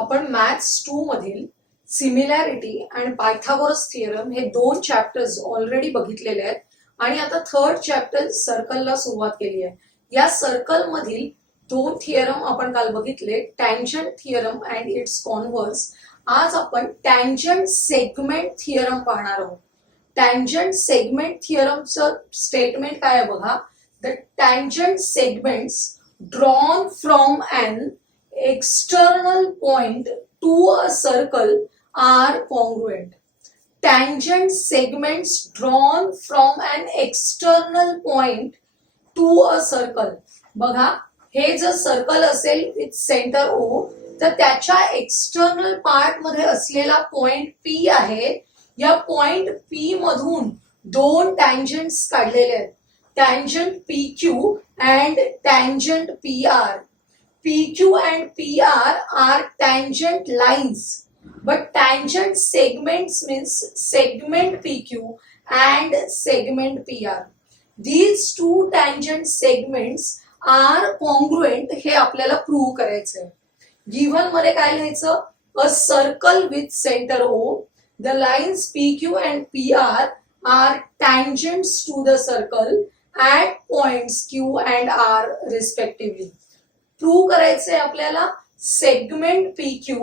आपण मॅथ्स 2 मधील सिमिलॅरिटी आणि पायथागोरस थिअरम हे दोन चॅप्टर्स ऑलरेडी बघितलेले आहेत आणि आता थर्ड चॅप्टर सर्कलला सुरुवात केली आहे. या सर्कल मधील दोन थिअरम आपण काल बघितले, tangent theorem and it's converse. आज आपण टँजंट सेगमेंट थिअरम पाहणार आहोत. टँजंट सेगमेंट थिअरमचं स्टेटमेंट काय आहे बघा. The tangent segments drawn from an external point to a circle are congruent. Tangent segments drawn from an external point to a circle. बघा, हे जर सर्कल असेल विथ सेंटर O तर त्याच्या एक्सटर्नल पार्ट मध्ये असलेला पॉइंट P आहे. या पॉइंट P मधून दोन टँजंट्स काढलेले आहेत, tangent PQ and tangent PR. PQ and PR are tangent lines, but tangent segments means segment PQ and segment PR. These two tangent segments are congruent. हे आपल्याला प्रूव्ह करायचंय. Given मध्ये काय लिहायचं? A circle with center O. The lines PQ and PR are tangents to the circle at points Q and R respectively. Prove करायचंय आपल्याला segment PQ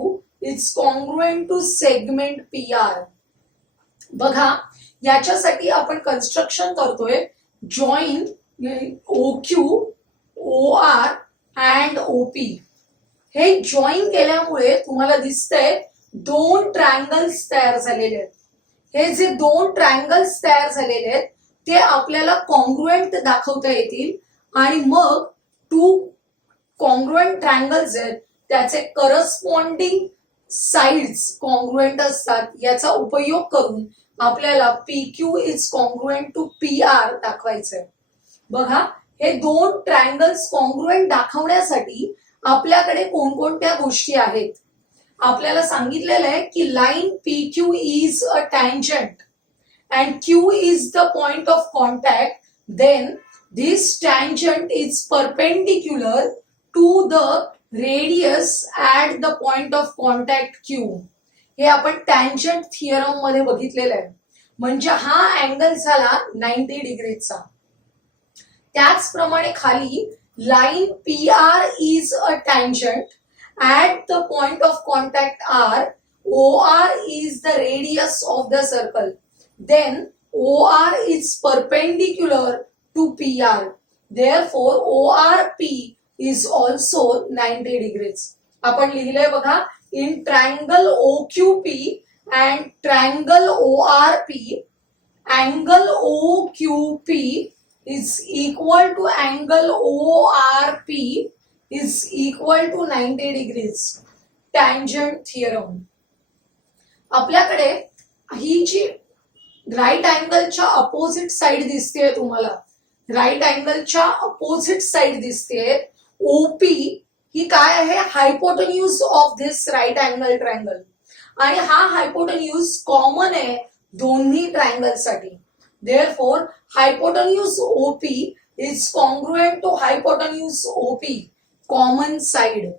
is congruent to segment PR. बघा, याच्यासाठी आपण construction करतोय join OQ, OR and OP. हे join केल्यामुळे तुम्हाला दिसतंय दोन ट्रायंगल्स तयार झालेले आहेत. हे जे दोन ट्रायंगल्स तयार झालेले आहेत ते आपल्याला कॉन्ग्रुएंट दाखवता येतील आणि मग टू कॉन्ग्रुएंट ट्रायंगल्स आहेत त्याचे करस्पॉन्डिंग साइड्स कॉन्ग्रुएंट असतात. याचा उपयोग करून आपल्याला PQ is congruent to PR दाखवायचंय. बघा, हे दोन ट्रायंगल्स कॉन्ग्रुएंट दाखवण्यासाठी आपल्याकडे कोणकोणत्या गोष्टी आहेत. आपल्याला सांगितलेलं आहे की line PQ is a tangent and Q is the point of contact. Then this tangent is perpendicular to the radius at the point of contact Q. हे आपण टँजंट थिअरम मध्ये बघितलेलं आहे. म्हणजे हा अँगल झाला 90 डिग्रीचा. त्याचप्रमाणे खाली line PR is a tangent at the point of contact R. OR is the radius of the circle. देन OR is perpendicular to PR. Therefore ORP is also 90 degrees. आपण लिहिलंय बघा, in triangle OQP and triangle ORP, angle OQP is equal to angle ORP is equal to 90 degrees. Tangent theorem. आपल्याकडे ही जी right अँगलच्या opposite side दिसतेय तुम्हाला, right अँगलच्या अपोजिट साइड दिसतेय. OP ही काय आहे? Hypotenuse of this right angle triangle. आणि हा हायपोटेन्यूज कॉमन आहे दोन्ही ट्रायंगलसाठी. Therefore hypotenuse OP is congruent to hypotenuse OP common side.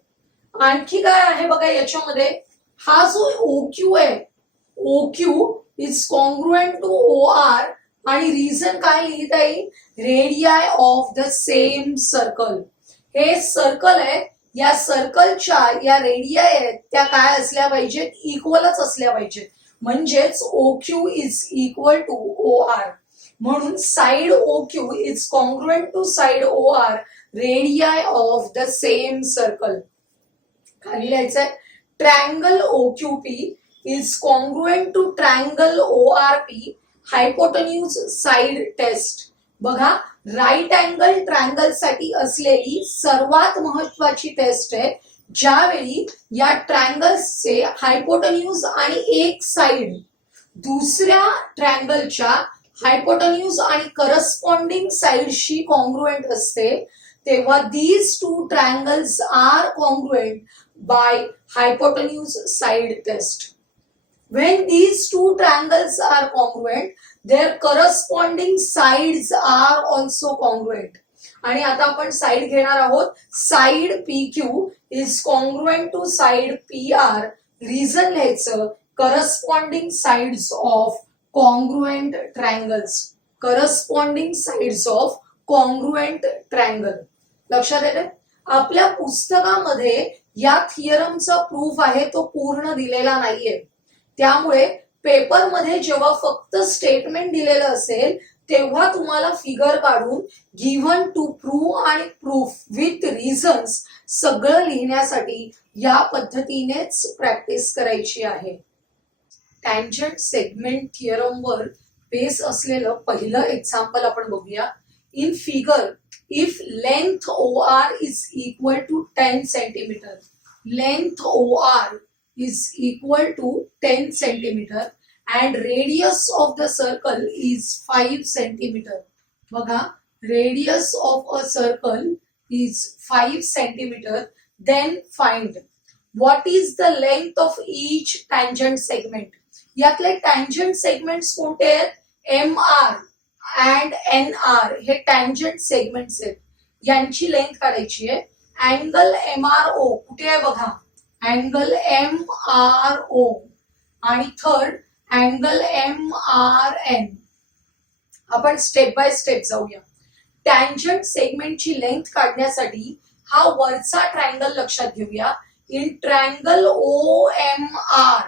आणखी काय आहे बघा याच्यामध्ये, हा जो OQ आहे, OQ is congruent to OR आणि रिझन काय लिहिता येईल? Radii of the same circle. हे सर्कल आहे, या सर्कलच्या या रेडियाय आहेत त्या काय असल्या पाहिजेत? इक्वलच असल्या पाहिजेत. म्हणजेच OQ is equal to OR. म्हणून side OQ is congruent to side OR, radii of the same circle. खाली लिहायचंय triangle OQP is congruent to triangle ORP, hypotenuse side test. बघा, राईट अँगल ट्रायंगल साठी असलेली सर्वात महत्वाची टेस्ट आहे ज्यावेळी या ट्रायंगल्सचे हायपोटेन्यूज आणि एक साइड दुसऱ्या ट्रायंगलच्या हायपोटेन्यूज आणि करस्पॉन्डिंग साइडशी कॉन्ग्रुएंट असते, तेव्हा these two triangles are congruent by hypotenuse side test. When these two triangles are congruent, their corresponding sides are also congruent. आणि आता आपण साइड घेणार आहोत. Side PQ is congruent to side PR. Reason लिहायचं corresponding sides of congruent triangles. Corresponding sides of congruent triangle. लक्षात येते? आपल्या पुस्तकामध्ये या थिअरमचा प्रूफ आहे तो पूर्ण दिलेला नाहीये. त्यामुळे पेपरमध्ये जेव्हा फक्त स्टेटमेंट दिलेलं असेल तेव्हा तुम्हाला फिगर काढून गिव्हन टू प्रूव्ह आणि प्रूफ विथ रिझन्स सगळं लिहिण्यासाठी या पद्धतीनेच प्रॅक्टिस करायची आहे. टँजंट सेगमेंट थिअरम वर बेस असलेलं पहिलं एक्झाम्पल आपण बघूया. In figure, if length OR is equal to 10 centimetre, length OR is equal to 10 centimeter and radius of the circle is 5 centimeter. बघा, radius of a circle is 5 centimeter. Then find what is the length of each tangent segment. यातले tangent segments कोणते आहेत? MR and NR हे tangent segments आहेत. यांची length काढायची आहे. Angle MRO कुठे आहे बघा, अँगल MRO आणि थर्ड अँगल MRN. आपण स्टेप बाय स्टेप जाऊया. टँजंट सेगमेंटची लेंथ काढण्यासाठी हा वरचा ट्रायंगल लक्षात घेऊया. इन ट्रायंगल OMR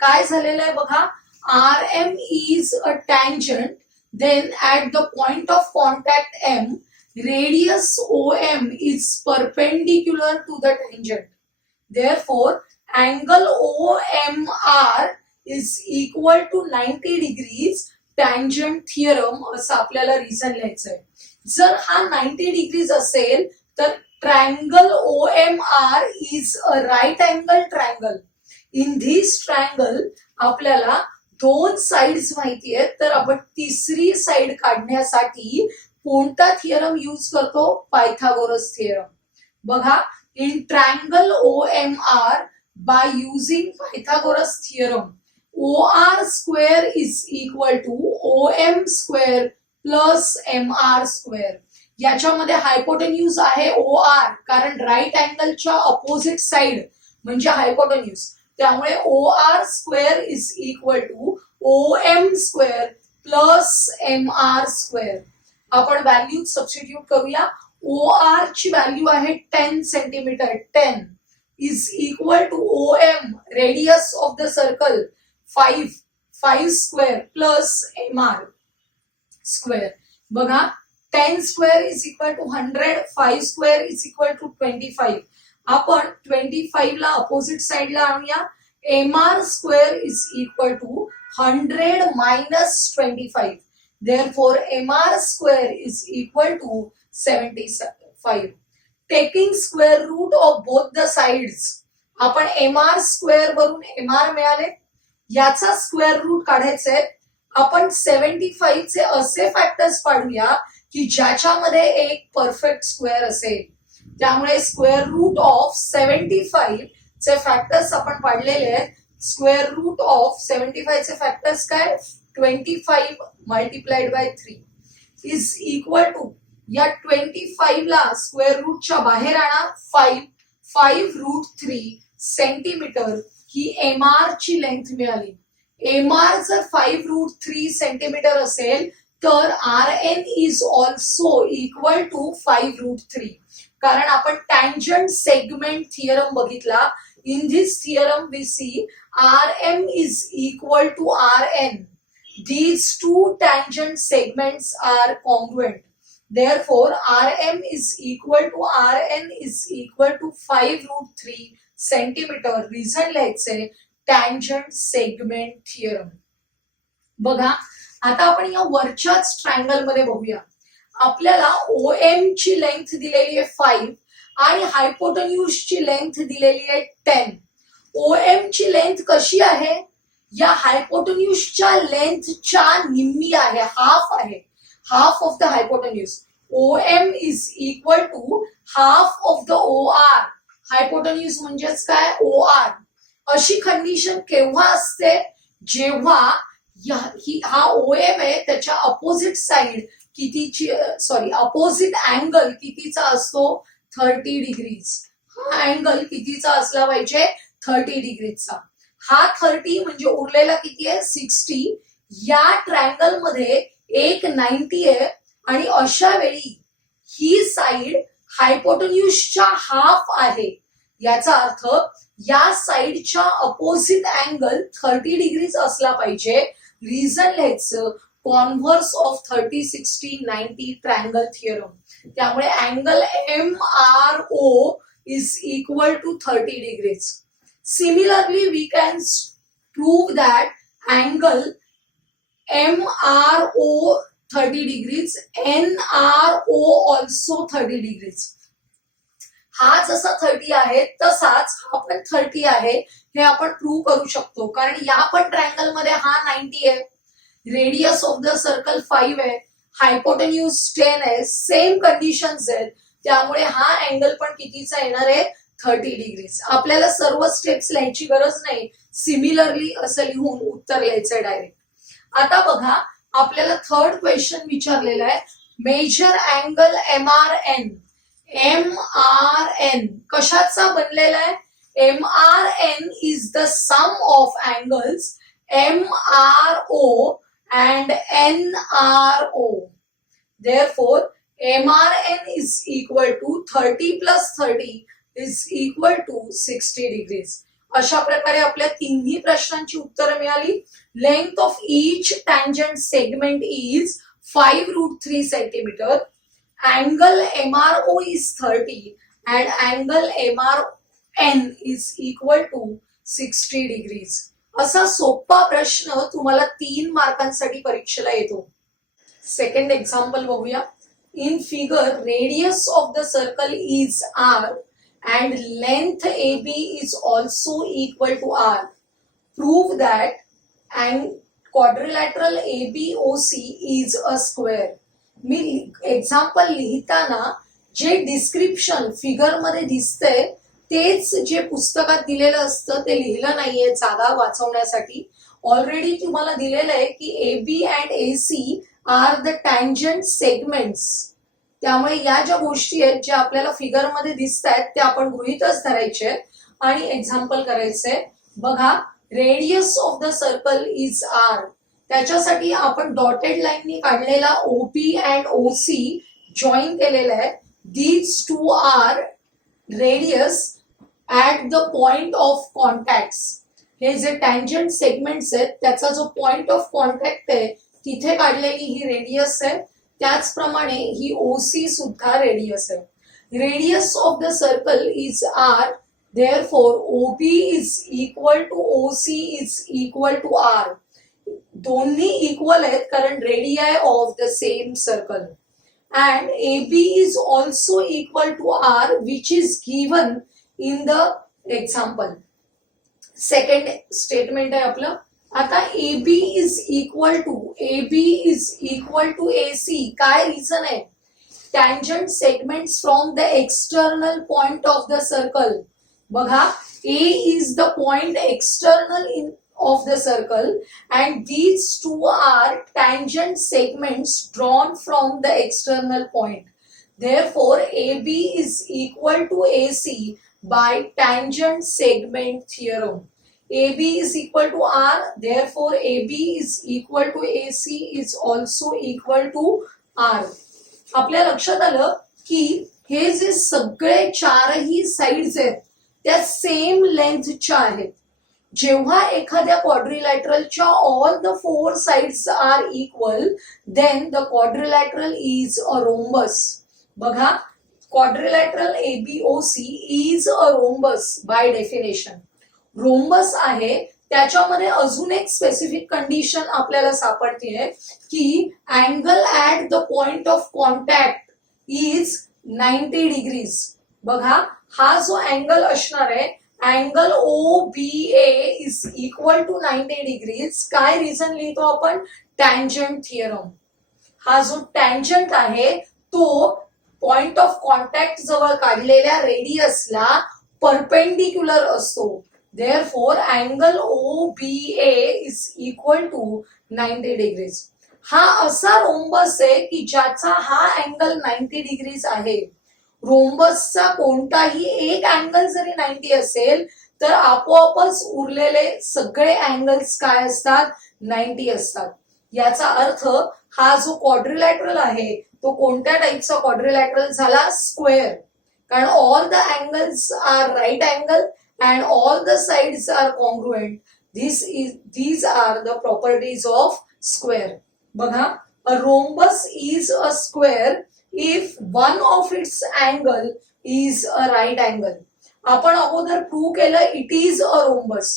काय झालेलं आहे बघा, RM is a tangent, then at the point of contact M radius OM is perpendicular to the tangent. Therefore, angle OMR is equal to 90 degrees. Tangent theorem असं आपल्याला reason लिहायचंय. जर हा 90 degrees असेल तर triangle OMR is a right angle triangle. In this triangle आपल्याला दोन sides माहिती आहेत, तर आपण तिसरी साइड काढण्यासाठी कोणता थिअरम यूज करतो? Pythagoras theorem. बघा, in triangle OMR by using Pythagoras theorem, OR square is equal to OM square plus MR square. याच्यामध्ये हायपोटेन्यूज आहे OR, कारण राईट अँगलच्या अपोजिट साइड म्हणजे हायपोटेन्यूज. त्यामुळे OR square is equal to OM square plus MR square. आपण value substitute करूया. OR ची value आहे 10 centimetre. 10 is equal to OM radius of the circle 5 square plus MR square. बघा, 10 square is equal to 100, 5 square is equal to 25. आपण 25 ला opposite साइडला आणूया. MR square is equal to 100 minus 25. Therefore, MR square is equal to 75. Taking square root of both the sides, आपण MR square वरून MR मिळाले, याचा square route काढायचे. आपण 75 चे असे फॅक्टर्स पाडूया की ज्याच्यामध्ये एक परफेक्ट स्क्वेअर असेल. त्यामुळे स्क्वेअर रूट ऑफ 75 चे फॅक्टर्स आपण पाडलेले आहेत. स्क्वेअर रूट ऑफ 75 चे फॅक्टर्स काय? 25 multiplied by 3 is equal to, या 25 ला स्क्वेअर रूटच्या बाहेर आणा. 5 रूट 3 सेंटीमीटर ही MR ची लेंथ मिळाली. MR जर 5 रूट 3 सेंटीमीटर असेल तर RN is also equal to 5 root 3. कारण आपण टँजंट सेगमेंट थिअरम बघितला. In this theorem we see RM is equal to RN. These two tangent segments are congruent. Therefore, RM is equal to RN is equal to 5 root 3 centimeter. Reason लिहायचे tangent segment theorem. बघा, आता आपण या वरच्याच triangle मध्ये बघूया. आपल्याला OM ची length दिलेली आहे 5 आणि हायपोटेन्यूज ची लेंथ दिलेली आहे 10. OM ची लेंथ कशी आहे? या हायपोटेन्यूजच्या लेंथच्या निम्मी आहे, हाफ आहे. Half of the hypotenuse. OM is equal to half of the OR. Hypotenuse म्हणजेच काय? OR. अशी कंडिशन केव्हा असते? जेव्हा हा OM आहे त्याच्या अपोजिट साइड कितीची, अपोजिट अँगल कितीचा असतो? 30 डिग्रीज. हा अँगल कितीचा असला पाहिजे, 30 डिग्रीचा. हा 30 म्हणजे उरलेला किती आहे, 60. या ट्रायंगल मध्ये एक 90 आहे आणि अशा वेळी ही साइड हायपोटेन्यूजच्या हाफ आहे. याचा अर्थ या साइडच्या अपोजिट अँगल 30 डिग्रीज असला पाहिजे. रिझन लिहायचं, कॉन्व्हर्स ऑफ 30, 60, 90 ट्रायंगल थिअरम. त्यामुळे angle MRO is equal to 30 degrees. Similarly, we can prove that angle MRO 30 degrees, NRO also 30 degrees. हा जसा 30 आहे तसाच हा पण 30 आहे, हे आपण प्रूव्ह करू शकतो. कारण या पण ट्रायंगल मध्ये हा 90 आहे, रेडियस ऑफ द सर्कल 5 आहे, हायपोटेन्यूज 10 आहे, सेम कंडिशन्स आहेत. त्यामुळे हा अँगल पण कितीचा येणार आहे, 30 डिग्रीज. आपल्याला सर्व स्टेप्स लिहायची गरज नाही, सिमिलरली असं लिहून उत्तर लिहायचंय डायरेक्ट. आता बघा, आपल्याला थर्ड क्वेश्चन विचारलेला आहे, मेजर अँगल MRN. MRN कशाचा बनलेला आहे, MRN is the sum of angles MRO and NRO. Therefore, MRN is equal to 30 plus 30 is equal to 60 degrees. अशा प्रकारे आपल्या तिन्ही प्रश्नांची उत्तरं मिळाली. Length of each tangent segment is 5√3 centimetre. Angle MRO is 30 and angle MRN is equal to 60 degrees. असा सोपा प्रश्न तुम्हाला 3 मार्कांसाठी परीक्षेला येतो. सेकंड एक्झाम्पल बघूया. In figure, radius of the circle is R and length AB is also equal to R. Prove that and quadrilateral ABOC is a square. Me example लिहिताना जे description figure मध्ये दिसतंय तेच जे पुस्तकात दिलेलं असतं ते लिहिलं नाहीये जागा वाचवण्यासाठी. ऑलरेडी तुम्हाला दिलेलं आहे की AB and AC are the tangent segments. त्यामुळे या ज्या गोष्टी आहेत ज्या आपल्याला फिगर मध्ये दिसत आहेत त्या आपण गृहीतच धरायचे आणि एक्झाम्पल करायचंय. बघा, radius of the circle is R. त्याच्यासाठी आपण डॉटेड लाईननी काढलेला OP अँड OC जॉईन केलेला आहे. These two are radius at the point of contact. हे जे टँजंट सेगमेंट्स आहेत त्याचा जो पॉइंट ऑफ कॉन्टॅक्ट आहे तिथे काढलेली ही रेडियस आहे. त्याचप्रमाणे ही OC सुद्धा रेडियस आहे. Radius of the circle is R. Therefore, OB is equal to OC is equal to R. दोन्ही इक्वल आहेत कारण radii of the same circle. And AB is also equal to R, which is given in the example. Second statement आहे आपलं. आता AB is equal to AC. काय reason आहे, tangent segments from the external point of the circle. बघा, A is the point external of the circle and these two are tangent segments drawn from the external point. Therefore, AB is equal to AC by tangent segment theorem. AB is equal to R. Therefore, AB is equal to AC is also equal to R. आपल्या लक्षात आलं की हे जे सगळे चारही sides आहेत त्या सेम लेंथच्या आहेत. जेव्हा एखाद्या क्वाड्रिलॅटरलच्या all the 4 sides are equal then the quadrilateral is a rhombus. बघा, quadrilateral ABOC is a rhombus by definition. Rhombus आहे. त्याच्यामध्ये अजून एक स्पेसिफिक कंडिशन आपल्याला सापडते की angle at the point of contact is 90 degrees. बघा, हा जो अँगल असणार आहे angle OBA is equal to 90 degrees. काय रिझन लिहितो आपण, टँजंट थिअरम. हा जो टँजंट आहे तो पॉइंट ऑफ कॉन्टॅक्ट जवळ काढलेल्या रेडियसला परपेंडिक्युलर असतो. Therefore angle OBA is equal to 90 degrees. हा असा रोम्बस आहे की ज्याचा हा अँगल 90 डिग्रीज आहे. रोम्बसचा कोणताही एक अँगल जरी 90 असेल तर आपोआपच उरलेले सगळे अँगल्स काय असतात, 90 असतात. याचा अर्थ हा जो क्वाड्रिलॅटरल आहे तो कोणत्या टाईपचा क्वाड्रिलॅटरल झाला, स्क्वेअर. कारण all the angles are right angle and all the sides are congruent. these are the properties of square. बघा, a rhombus is a square if one of its angle is a right angle. आपण अगोदर prove केलं it is a rhombus.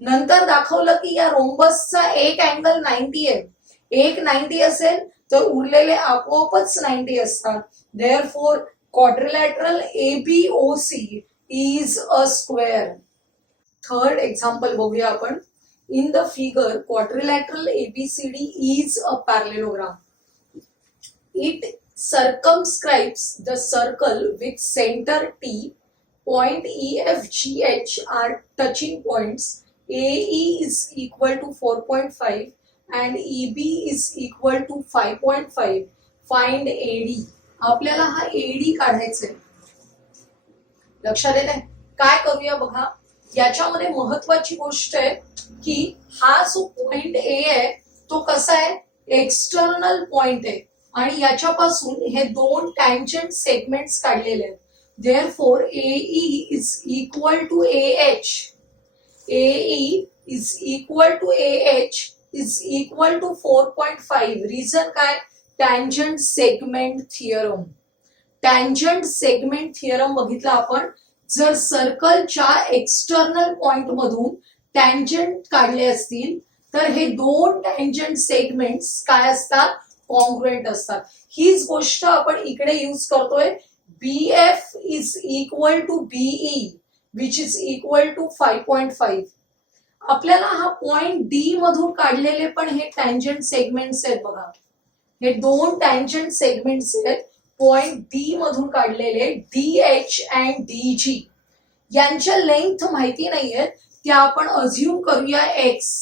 नंतर दाखवलं की या रोम्बसचा एक angle 90 आहे. एक 90 असेल तर उरलेले आपोआपच 90 असतात. Therefore quadrilateral ABOC is a square. Third example बघूया आपण. In the figure quadrilateral ABCD is a parallelogram. It circumscribes the circle with center T. Point EFGH are touching points. AE is equal to 4.5 and EB is equal to 5.5. Find AD. आपल्याला हा AD काढायचा आहे. लक्षात येते काय करूया बघा. याच्यामध्ये महत्वाची गोष्ट आहे की हा जो पॉइंट ए आहे तो कसा आहे, एक्सटर्नल पॉइंट आहे आणि याच्यापासून हे दोन टँजंट सेगमेंट्स काढलेले आहेत. Therefore AE is equal to AH. AE is equal to AH is equal to 4.5. Reason काय, tangent segment theorem. Tangent segment theorem बघितला आपण. जर सर्कलच्या एक्सटर्नल पॉइंट मधून टँजंट काढले असतील तर हे दोन टँजंट सेगमेंट्स काय असतात, कॉन्ग्रुएंट असतात. हीच गोष्ट आपण इकडे यूज करतोय. BF is equal to BE which is equal to 5.5. आपल्याला हा पॉइंट डी मधून काढलेले पण हे टँजंट सेगमेंट्स आहेत बघा. हे दोन टँजंट सेगमेंट्स आहेत पॉइंट डी मधून काढलेले, DH अँड DG. यांच्या लेंथ माहिती नाहीये त्या आपण अज्युम करूया X.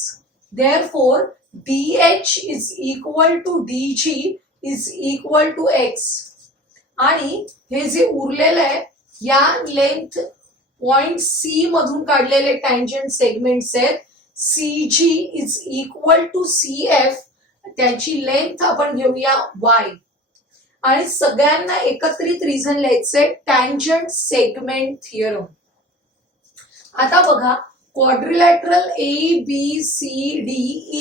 Therefore DH is equal to DG is equal to X. आणि हे जे उरलेलं आहे या लेंथ पॉइंट C मधून काढलेले टँजंट सेगमेंट्स आहेत. CG is equal to CF. त्याची लेंथ आपण घेऊया Y. आणि सगळ्यांना एकत्रित रिझन लिहायचे, टँजंट सेगमेंट थिअरम. आता बघा, quadrilateral ABCD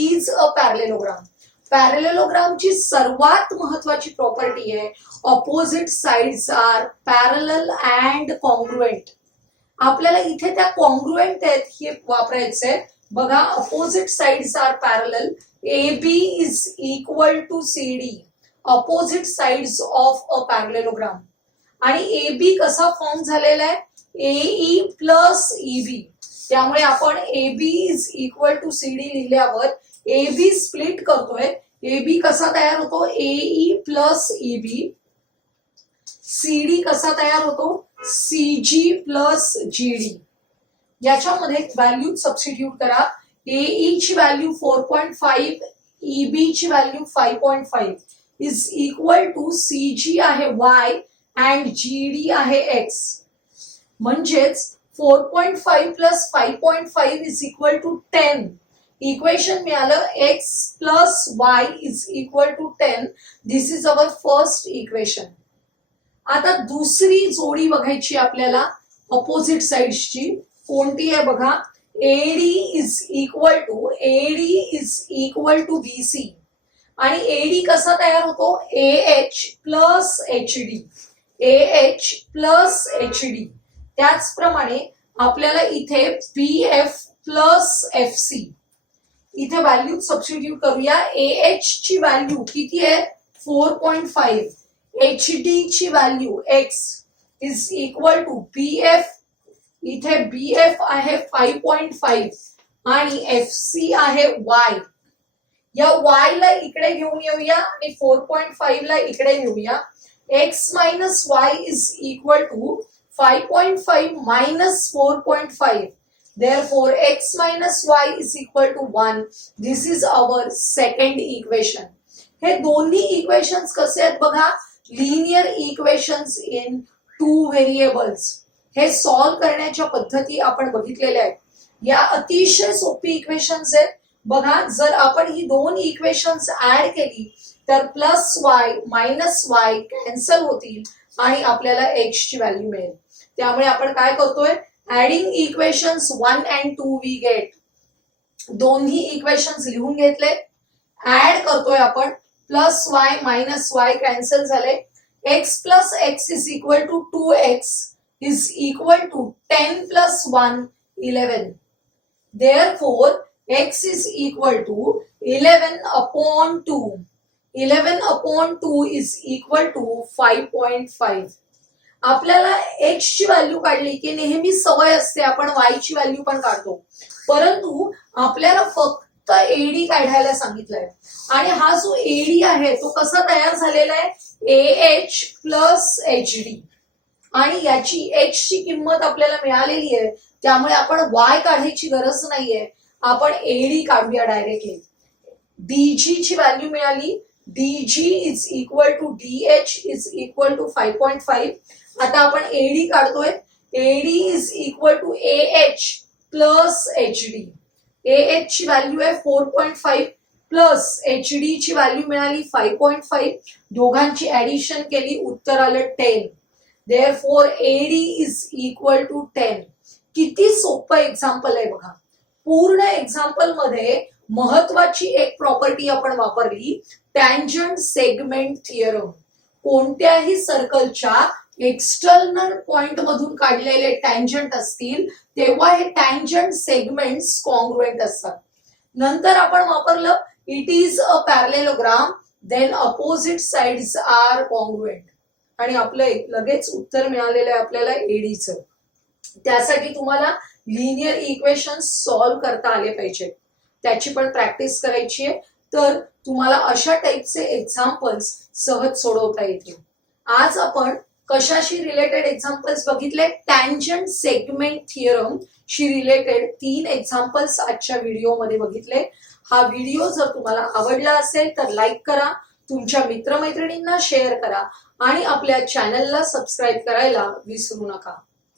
is a parallelogram. पॅरलेलोग्रामची सर्वात महत्वाची प्रॉपर्टी आहे opposite sides are parallel and congruent. आपल्याला इथे त्या कॉन्ग्रुएंट आहेत हे वापरायचे. बघा, opposite sides are parallel. AB is equal to CD. Opposite sides of a parallelogram. आणि AB कसा फॉर्म झालेला आहे, AE प्लस EB. त्यामुळे आपण AB is equal to CD लिहिल्यावर AB स्प्लिट करतोय. AB कसा तयार होतो, AE प्लस EB. CD कसा तयार होतो, CG प्लस GD. याच्यामध्ये व्हॅल्यू सबस्टिट्यूट करा. AE ची व्हॅल्यू 4.5, EB ची value 5.5 is equal to CG आहे Y अँड GD आहे X. म्हणजेच 4.5 plus 5.5 is equal to 10. Equation मिळालं X plus Y is equal to 10. This is our first equation. आता दुसरी जोडी बघायची आपल्याला ऑपोजिट साइड्सची. कोणती आहे बघा, AD is equal to BC. आणि AD कसा तयार होतो, AH plus HD. AH plus HD. त्याचप्रमाणे आपल्याला इथे BF प्लस FC. इथे व्हॅल्यू सबस्टिट्यूट करूया. AH ची व्हॅल्यू किती आहे, 4.5. HD ची value X is equal to BF. इथे BF आहे 5.5 आणि FC आहे Y. या Y ला इकडे घेऊन येऊया आणि 4.5 ला इकडे घेऊया. X minus Y is equal to 5.5 minus 4.5. Therefore, x minus y is equal to 1. This is our second equation. हे दोन्ही इक्वेशन्स कसे आहेत बघा, linear equations in two variables हे सॉल्व्ह करण्याच्या पद्धती आपण बघितलेल्या आहेत. या अतिशय सोपी इक्वेशन्स आहेत. बघा, जर आपण ही दोन इक्वेशन्स ऍड केली तर plus Y minus Y cancel होतील आणि आपल्याला एक्स ची व्हॅल्यू मिळेल. त्यामुळे आपण काय करतोय, adding equations 1 and 2 we get. दोन्ही इक्वेशन्स लिहून घेतले, ऍड करतोय आपण. Plus Y minus Y cancel झाले. X plus X is equal to 2x is equal to 10 plus 1 11. Therefore, x is equal to 11 upon 2. 11 upon 2 is equal to 5.5. आपल्याला x ची value काढली की नेहमी सवय असते आपण y ची व्हॅल्यू पण काढतो, परंतु आपल्याला फक्त एडी काढायला सांगितलंय. आणि हा जो एडी आहे तो कसा तयार झालेला आहे, AH प्लस HD. आणि याची x ची किंमत आपल्याला मिळालेली आहे, त्यामुळे आपण y काढायची गरज नाहीये, आपण एडी काढूया डायरेक्टली. DG ची व्हॅल्यू मिळाली, DG is equal to DH is equal to 5.5. आता आपण एडी काढतोय, AD is equal to AH plus HD. AH ची व्हॅल्यू आहे 4.5 प्लस HD ची व्हॅल्यू मिळाली 5.5. दोघांची ऍडिशन केली, उत्तर आलं 10. Therefore, AD is equal to 10. किती सोपं एक्झाम्पल आहे बघा. पूर्ण एक्झाम्पल मध्ये महत्वाची एक प्रॉपर्टी आपण वापरली, टँजंट सेगमेंट थिअरम. कोणत्याही सर्कलच्या एक्सटर्नल पॉइंट मधून काढलेले टँजंट असतील तेव्हा हे टँजंट सेगमेंट्स कॉन्ग्रुएंट असतात. नंतर आपण वापरलं, it is a parallelogram then opposite sides are congruent. आणि आपलं लगेच उत्तर मिळालेलं आहे आपल्याला एडीचं. त्यासाठी तुम्हाला लिनियर इक्वेशन्स सॉल्व्ह करता आले पाहिजे, त्याची पण प्रॅक्टिस करायची आहे, तर तुम्हाला अशा टाईपचे एक्झाम्पल्स सहज सोडवता येतील. आज आपण कशाशी रिलेटेड एक्झाम्पल्स बघितले, टँजंट सेगमेंट थिअरम शी रिलेटेड 3 एक्झाम्पल्स आजच्या व्हिडिओमध्ये बघितले. हा व्हिडिओ जर तुम्हाला आवडला असेल तर लाईक करा, तुमच्या मित्रमैत्रिणींना शेअर करा आणि आपल्या चॅनलला सबस्क्राईब करायला विसरू नका.